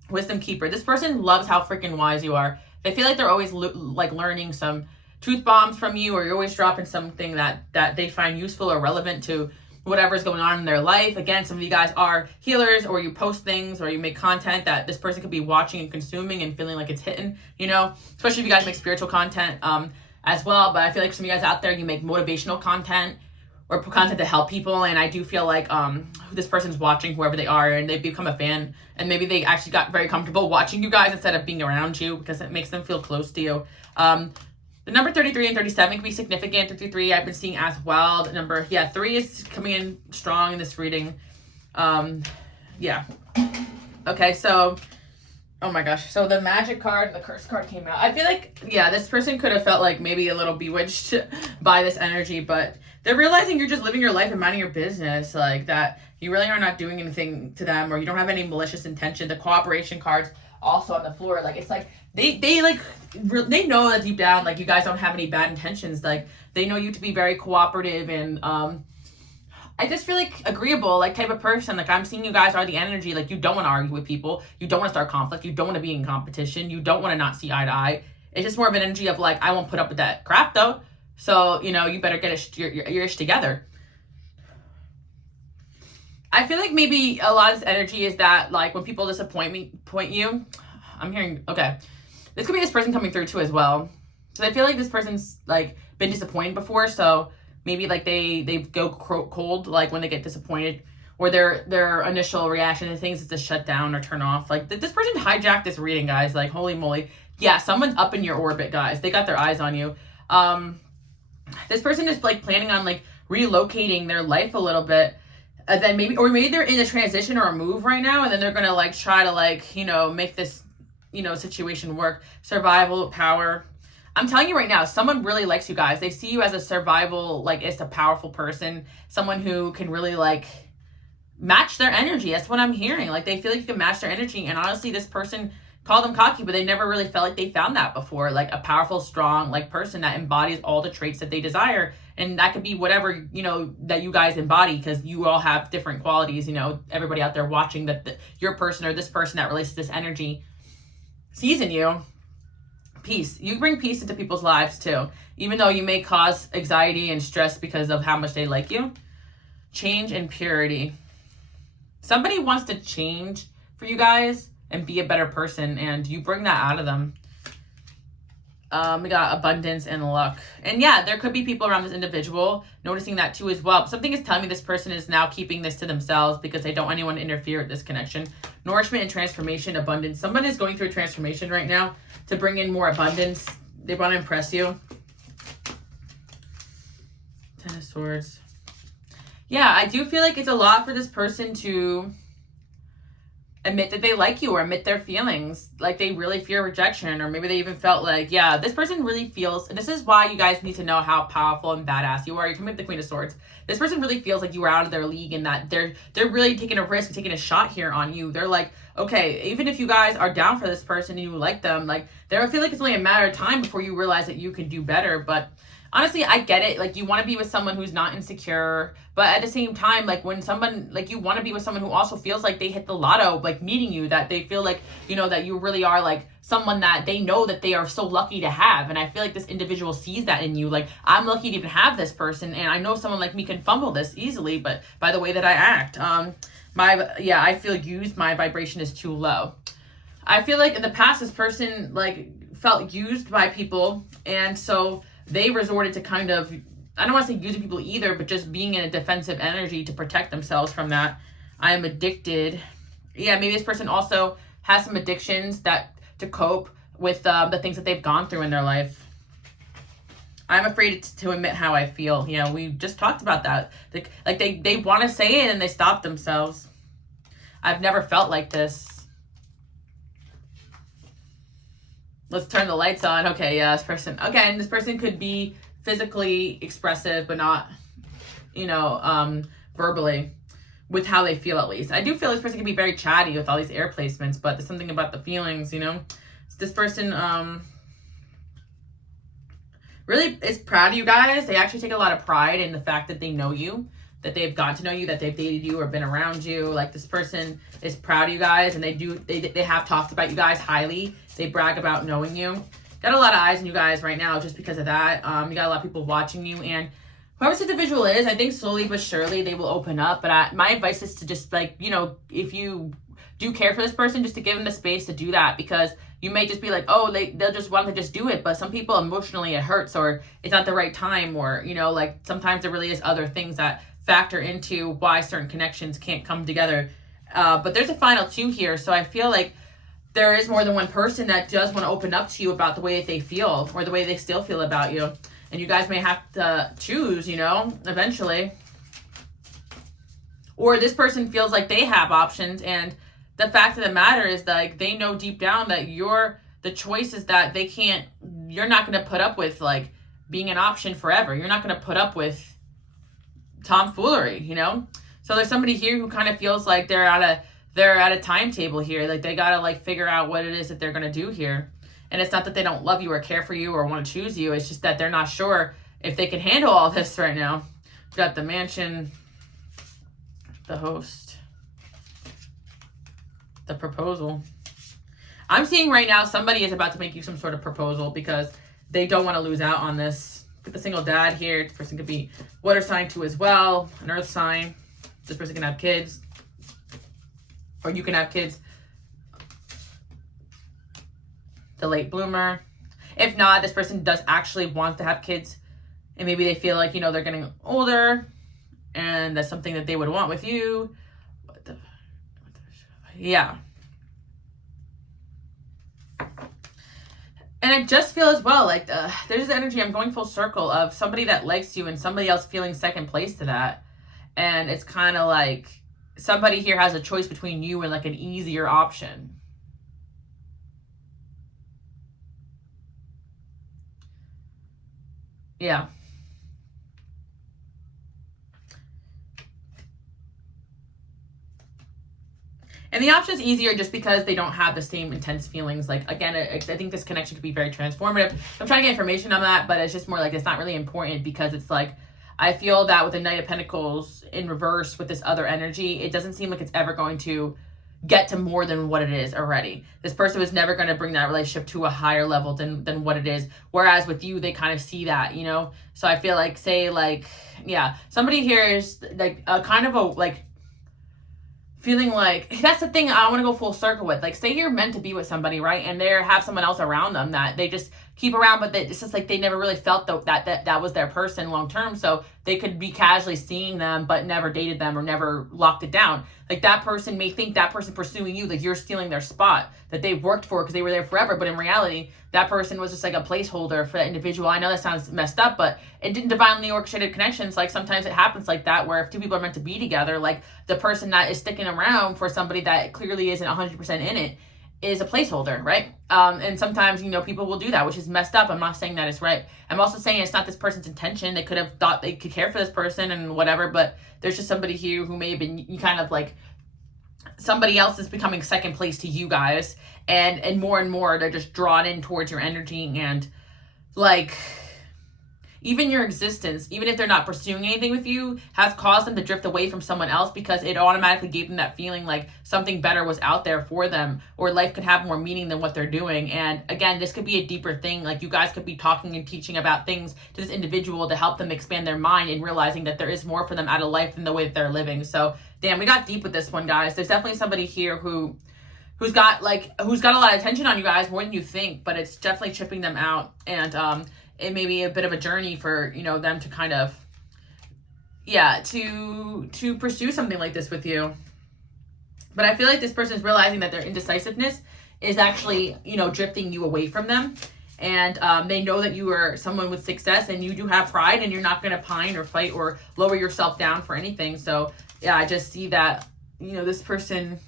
Wisdom keeper. This person loves how freaking wise you are. They feel like they're always like learning some truth bombs from you, or you're always dropping something that they find useful or relevant to whatever's going on in their life. Again, some of you guys are healers, or you post things, or you make content that this person could be watching and consuming and feeling like it's hitting, you know, especially if you guys make spiritual content as well. But I feel like some of you guys out there, you make motivational content or content to help people, and I do feel like this person's watching, whoever they are, and they become a fan, and maybe they actually got very comfortable watching you guys instead of being around you because it makes them feel close to you. The number 33 and 37 can be significant. 33 I've been seeing as well. The number 3 is coming in strong in this reading. Yeah. Okay, so oh my gosh. So the magic card and the curse card came out. I feel like, yeah, this person could have felt like maybe a little bewitched by this energy, but they're realizing you're just living your life and minding your business, like that you really are not doing anything to them, or you don't have any malicious intention. The cooperation cards also on the floor, like, it's like they know that deep down, like, you guys don't have any bad intentions. Like, they know you to be very cooperative and I just feel like agreeable, like, type of person. Like, I'm seeing you guys are the energy, like, you don't want to argue with people, you don't want to start conflict, you don't want to be in competition, you don't want to not see eye to eye. It's just more of an energy of like, I won't put up with that crap though, so, you know, you better get your ish together. I feel like maybe a lot of this energy is that, like, when people point you, I'm hearing, okay, this could be this person coming through too as well. So I feel like this person's, like, been disappointed before, so maybe, like, they go cold, like, when they get disappointed, or their initial reaction to things is to shut down or turn off. Like, this person hijacked this reading, guys. Like, holy moly. Yeah, someone's up in your orbit, guys. They got their eyes on you. This person is, like, planning on, like, relocating their life a little bit. Then maybe they're in a transition or a move right now, and then they're gonna, like, try to, like, you know, make this, you know, situation work. Survival, power. I'm telling you right now, someone really likes you guys. They see you as a survival, like, it's a powerful person, someone who can really, like, match their energy. That's what I'm hearing. Like, they feel like you can match their energy. And honestly, this person, call them cocky, but they never really felt like they found that before. Like, a powerful, strong, like, person that embodies all the traits that they desire. And that could be whatever, you know, that you guys embody, because you all have different qualities. You know, everybody out there watching that your person or this person that relates to this energy sees in you. Peace. You bring peace into people's lives too, even though you may cause anxiety and stress because of how much they like you. Change and purity. Somebody wants to change for you guys and be a better person, and you bring that out of them. We got abundance and luck. And yeah, there could be people around this individual noticing that too as well. But something is telling me this person is now keeping this to themselves because they don't want anyone to interfere with this connection. Nourishment and transformation, abundance. Someone is going through a transformation right now to bring in more abundance. They want to impress you. Ten of Swords. Yeah, I do feel like it's a lot for this person to admit that they like you or admit their feelings, like they really fear rejection, or maybe they even felt like, yeah, this person really feels, and this is why you guys need to know how powerful and badass you are. You're coming with the Queen of Swords. This person really feels like you were out of their league and that they're really taking a risk, taking a shot here on you. They're like, okay, even if you guys are down for this person and you like them, like they feel like it's only a matter of time before you realize that you can do better. But honestly, I get it. Like, you want to be with someone who's not insecure, but at the same time, like, when someone, like, you want to be with someone who also feels like they hit the lotto, like, meeting you, that they feel like, you know, that you really are, like, someone that they know that they are so lucky to have. And I feel like this individual sees that in you. Like, I'm lucky to even have this person, and I know someone like me can fumble this easily, but by the way that I act. I feel used. My vibration is too low. I feel like in the past, this person, like, felt used by people, and so they resorted to kind of, I don't want to say using people either, but just being in a defensive energy to protect themselves from that. I am addicted. Yeah, maybe this person also has some addictions that to cope with the things that they've gone through in their life. I'm afraid to admit how I feel. Yeah, we just talked about that. Like they want to say it and they stop themselves. I've never felt like this. Let's turn the lights on. Okay, yeah, this person. Again, this person could be physically expressive, but not, you know, verbally, with how they feel at least. I do feel this person can be very chatty with all these air placements, but there's something about the feelings, you know? This person really is proud of you guys. They actually take a lot of pride in the fact that they know you, that they've gotten to know you, that they've dated you or been around you. Like, this person is proud of you guys, and they have talked about you guys highly. They brag about knowing you. Got a lot of eyes on you guys right now just because of that. You got a lot of people watching you, and whoever this individual is, I think slowly but surely they will open up. But my advice is to just, like, you know, if you do care for this person, just to give them the space to do that, because you may just be like, oh, they'll just want to just do it. But some people, emotionally, it hurts, or it's not the right time, or, you know, like, sometimes there really is other things that factor into why certain connections can't come together. But there's a final two here, so I feel like there is more than one person that does want to open up to you about the way that they feel, or the way they still feel about you. And you guys may have to choose, you know, eventually. Or this person feels like they have options, and the fact of the matter is, like, they know deep down that the choice is that you're not going to put up with, like, being an option forever. You're not going to put up with tomfoolery, you know? So there's somebody here who kind of feels like they're at a timetable here. Like, they gotta, like, figure out what it is that they're gonna do here. And it's not that they don't love you or care for you or want to choose you. It's just that they're not sure if they can handle all this right now. We've got the Mansion, the Host, the Proposal. I'm seeing right now somebody is about to make you some sort of proposal because they don't want to lose out on this. Get the Single Dad here. This person could be water sign too as well, an earth sign. This person can have kids, or you can have kids. The late bloomer. If not, this person does actually want to have kids, and maybe they feel like, you know, they're getting older, and that's something that they would want with you. Yeah. And I just feel as well, like, there's the energy, I'm going full circle, of somebody that likes you and somebody else feeling second place to that. And it's kind of like somebody here has a choice between you and, like, an easier option. Yeah. And the option is easier just because they don't have the same intense feelings. Like, again, I think this connection could be very transformative. I'm trying to get information on that, but it's just more like it's not really important, because it's like, I feel that with the Knight of Pentacles in reverse with this other energy, it doesn't seem like it's ever going to get to more than what it is already. This person was never going to bring that relationship to a higher level than what it is. Whereas with you, they kind of see that, you know? So I feel like, say, like, yeah, somebody here is like a kind of a, like, feeling like, that's the thing I want to go full circle with. Like, say you're meant to be with somebody, right? And they have someone else around them that they just keep around, but it's just like they never really felt that was their person long term. So they could be casually seeing them, but never dated them or never locked it down. Like that person may think that person pursuing you, like you're stealing their spot that they've worked for because they were there forever. But in reality, that person was just like a placeholder for that individual. I know that sounds messed up, but it didn't divinely orchestrated connections. Like sometimes it happens like that, where if two people are meant to be together, like the person that is sticking around for somebody that clearly isn't 100% in it is a placeholder, right? And sometimes, people will do that, which is messed up. I'm not saying that it's right. I'm also saying it's not this person's intention. They could have thought they could care for this person and whatever, but there's just somebody here who may have been kind of like somebody else is becoming second place to you guys, and more they're just drawn in towards your energy, and like even your existence, even if they're not pursuing anything with you, has caused them to drift away from someone else because it automatically gave them that feeling like something better was out there for them, or life could have more meaning than what they're doing. And again, this could be a deeper thing. Like you guys could be talking and teaching about things to this individual to help them expand their mind and realizing that there is more for them out of life than the way that they're living. So damn, we got deep with this one, guys. There's definitely somebody here who's got a lot of attention on you guys, more than you think, but it's definitely tripping them out. And it may be a bit of a journey for, them to kind of, to pursue something like this with you. But I feel like this person is realizing that their indecisiveness is actually, drifting you away from them. And they know that you are someone with success and you do have pride and you're not going to pine or fight or lower yourself down for anything. So yeah, I just see that, this person,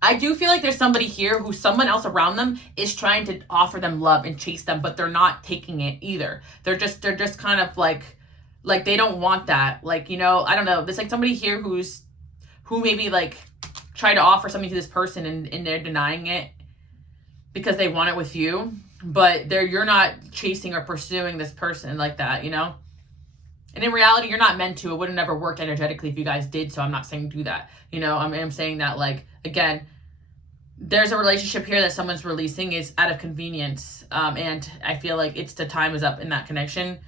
I do feel like there's somebody here who someone else around them is trying to offer them love and chase them, but they're not taking it either. They're just kind of like they don't want that. Like, I don't know. There's like somebody here who maybe like try to offer something to this person and they're denying it because they want it with you, but you're not chasing or pursuing this person like that, And in reality, you're not meant to. It would have never worked energetically if you guys did, so I'm not saying do that. I'm saying that, like, again, there's a relationship here that someone's releasing is out of convenience. And I feel like the time is up in that connection.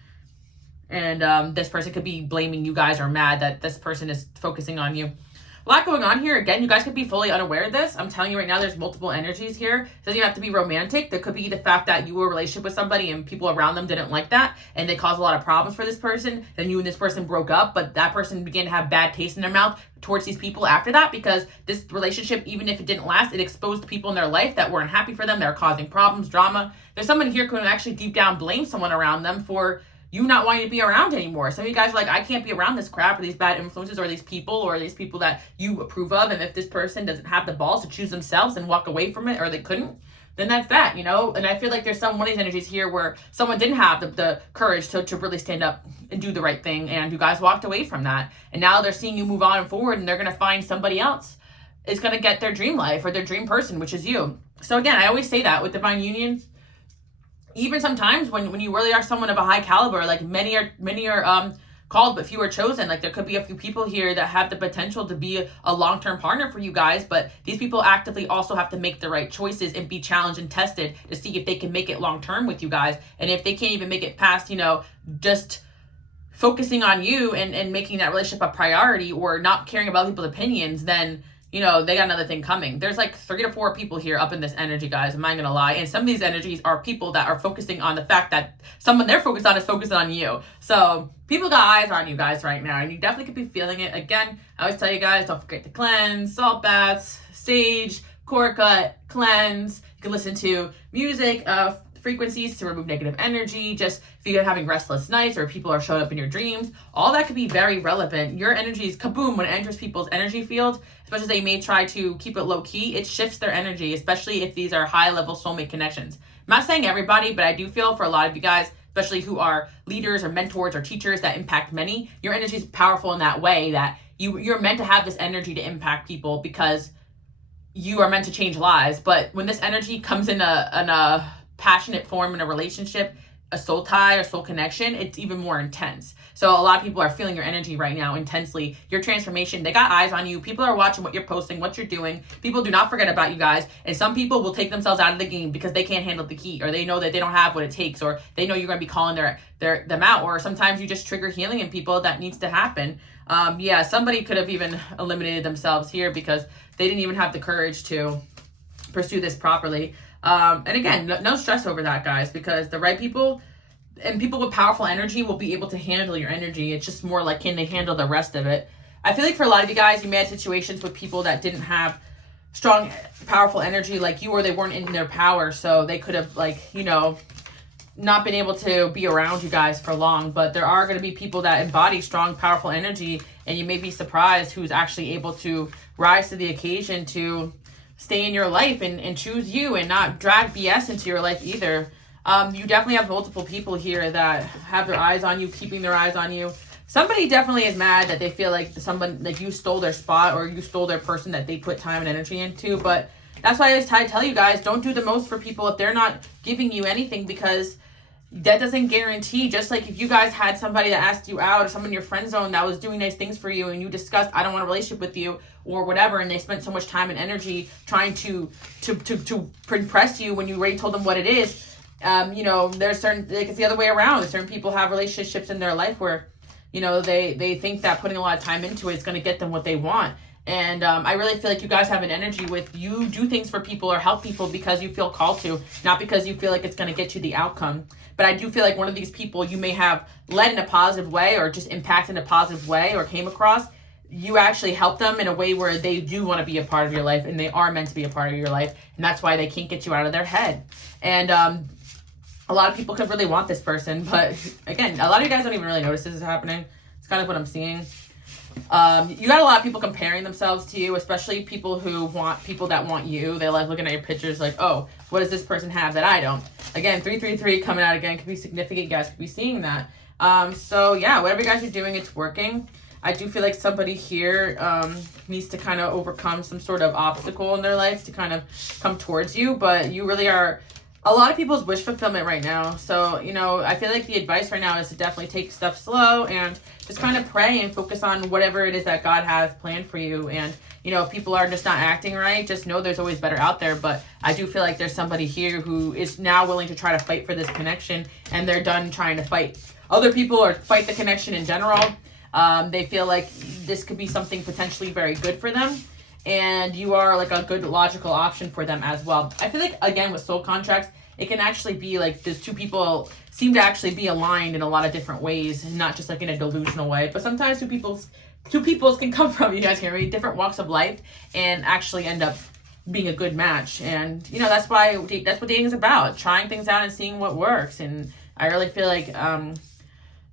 And this person could be blaming you guys or mad that this person is focusing on you. A lot going on here. Again, you guys could be fully unaware of this. I'm telling you right now, there's multiple energies here. It doesn't even have to be romantic. There could be the fact that you were in a relationship with somebody and people around them didn't like that and they caused a lot of problems for this person. Then you and this person broke up, but that person began to have bad taste in their mouth towards these people after that, because this relationship, even if it didn't last, it exposed people in their life that weren't happy for them. They're causing problems, drama. There's someone here who can actually deep down blame someone around them for you not wanting to be around anymore. Some of you guys are like, I can't be around this crap or these bad influences or these people that you approve of. And if this person doesn't have the balls to choose themselves and walk away from it, or they couldn't, then that's that, And I feel like there's one of these energies here where someone didn't have the courage to really stand up and do the right thing. And you guys walked away from that. And now they're seeing you move on and forward, and they're going to find somebody else is going to get their dream life or their dream person, which is you. So again, I always say that with divine unions, even sometimes when you really are someone of a high caliber, like many are called but few are chosen. Like there could be a few people here that have the potential to be a long-term partner for you guys, but these people actively also have to make the right choices and be challenged and tested to see if they can make it long-term with you guys. And if they can't even make it past, just focusing on you and making that relationship a priority or not caring about people's opinions, then they got another thing coming. There's like 3 to 4 people here up in this energy, guys. I'm not gonna lie. And some of these energies are people that are focusing on the fact that someone they're focused on is focused on you. So people got eyes on you guys right now, and you definitely could be feeling it. Again, I always tell you guys, don't forget to cleanse, salt baths, sage, core cut, cleanse. You can listen to music, frequencies to remove negative energy. Just if you're having restless nights or people are showing up in your dreams, all that could be very relevant. Your energy is kaboom when it enters people's energy field, especially if they may try to keep it low key. It shifts their energy, especially if these are high level soulmate connections. I'm not saying everybody, but I do feel for a lot of you guys, especially who are leaders or mentors or teachers that impact many, your energy is powerful in that way that you're meant to have this energy to impact people because you are meant to change lives. But when this energy comes in a passionate form in a relationship, a soul tie or soul connection, it's even more intense. So a lot of people are feeling your energy right now intensely. Your transformation, they got eyes on you. People are watching what you're posting, what you're doing. People do not forget about you guys. And some people will take themselves out of the game because they can't handle the heat, or they know that they don't have what it takes, or they know you're going to be calling them out. Or sometimes you just trigger healing in people that needs to happen. Somebody could have even eliminated themselves here because they didn't even have the courage to pursue this properly. And again, no stress over that, guys, because the right people and people with powerful energy will be able to handle your energy. It's just more like, can they handle the rest of it? I feel like for a lot of you guys, you may have situations with people that didn't have strong, powerful energy like you, or they weren't in their power. So they could have, like, you know, not been able to be around you guys for long. But there are going to be people that embody strong, powerful energy. And you may be surprised who's actually able to rise to the occasion to stay in your life and choose you and not drag BS into your life either. You definitely have multiple people here that have their eyes on you, keeping their eyes on you. Somebody definitely is mad that they feel like someone, like you stole their spot or you stole their person that they put time and energy into. But that's why I tell you guys, don't do the most for people if they're not giving you anything, because that doesn't guarantee. Just like if you guys had somebody that asked you out, or someone in your friend zone that was doing nice things for you and you discussed, I don't want a relationship with you or whatever, and they spent so much time and energy trying to impress you when you already told them what it is. You know, there's certain, like, it's the other way around. Certain people have relationships in their life where, you know, they think that putting a lot of time into it is going to get them what they want. And I really feel like you guys have an energy with, you do things for people or help people because you feel called to, not because you feel like it's going to get you the outcome. But I do feel like one of these people you may have led in a positive way or just impacted in a positive way or came across, you actually help them in a way where they do want to be a part of your life and they are meant to be a part of your life. And that's why they can't get you out of their head. And a lot of people could really want this person. But again, a lot of you guys don't even really notice this is happening. It's kind of what I'm seeing. You got a lot of people comparing themselves to you, especially people who want people that want you. They like looking at your pictures like, oh, what does this person have that I don't? Again, 333 coming out again could be significant. You guys could be seeing that. So yeah, whatever you guys are doing, it's working. I do feel like somebody here needs to kind of overcome some sort of obstacle in their life to kind of come towards you. But you really are a lot of people's wish fulfillment right now. So, you know, I feel like the advice right now is to definitely take stuff slow and just kind of pray and focus on whatever it is that God has planned for you. And, you know, if people are just not acting right, just know there's always better out there. But I do feel like there's somebody here who is now willing to try to fight for this connection, and they're done trying to fight other people or fight the connection in general. They feel like this could be something potentially very good for them. And you are like a good logical option for them as well. I feel like, again, with soul contracts, it can actually be like these two people seem to actually be aligned in a lot of different ways, and not just like in a delusional way. But sometimes two peoples can come from, you guys hear me, different walks of life and actually end up being a good match. And, you know, that's what dating is about, trying things out and seeing what works. And I really feel like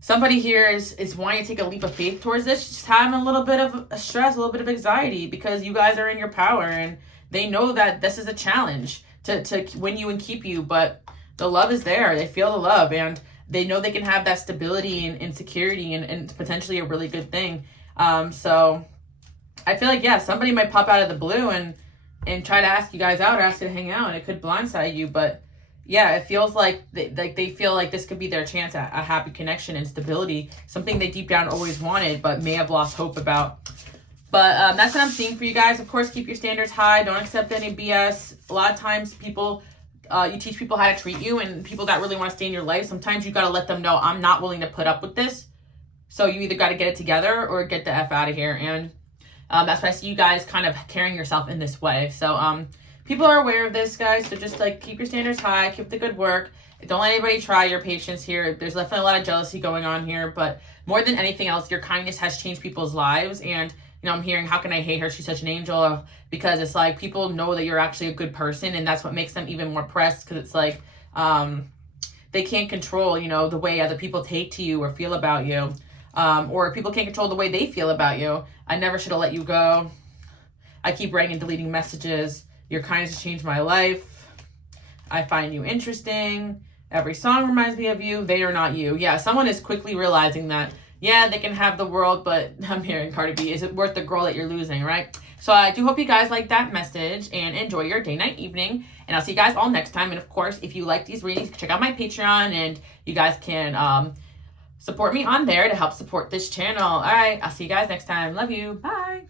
somebody here is wanting to take a leap of faith towards this, just having a little bit of a stress, a little bit of anxiety, because you guys are in your power and they know that this is a challenge to win you and keep you. But the love is there. They feel the love and they know they can have that stability and security and potentially a really good thing. So I feel like, yeah, somebody might pop out of the blue and try to ask you guys out or ask you to hang out, and it could blindside you. But yeah, it feels like they feel like this could be their chance at a happy connection and stability, something they deep down always wanted but may have lost hope about. But that's what I'm seeing for you guys. Of course, keep your standards high. Don't accept any BS. A lot of times people, you teach people how to treat you, and people that really want to stay in your life, sometimes you got to let them know, I'm not willing to put up with this. So you either got to get it together or get the F out of here. And that's why I see you guys kind of carrying yourself in this way. So people are aware of this, guys. So just like keep your standards high, keep the good work. Don't let anybody try your patience here. There's definitely a lot of jealousy going on here. But more than anything else, your kindness has changed people's lives. And you know, I'm hearing, how can I hate her? She's such an angel. Because it's like people know that you're actually a good person, and that's what makes them even more pressed. Because it's like they can't control, you know, the way other people take to you or feel about you, or people can't control the way they feel about you. I never should have let you go. I keep writing and deleting messages. Your kindness has changed my life. I find you interesting. Every song reminds me of you. They are not you. Yeah, someone is quickly realizing that. Yeah, they can have the world, but I'm hearing Cardi B, is it worth the girl that you're losing, right? So I do hope you guys like that message and enjoy your day, night, evening. And I'll see you guys all next time. And of course, if you like these readings, check out my Patreon, and you guys can support me on there to help support this channel. All right, I'll see you guys next time. Love you. Bye.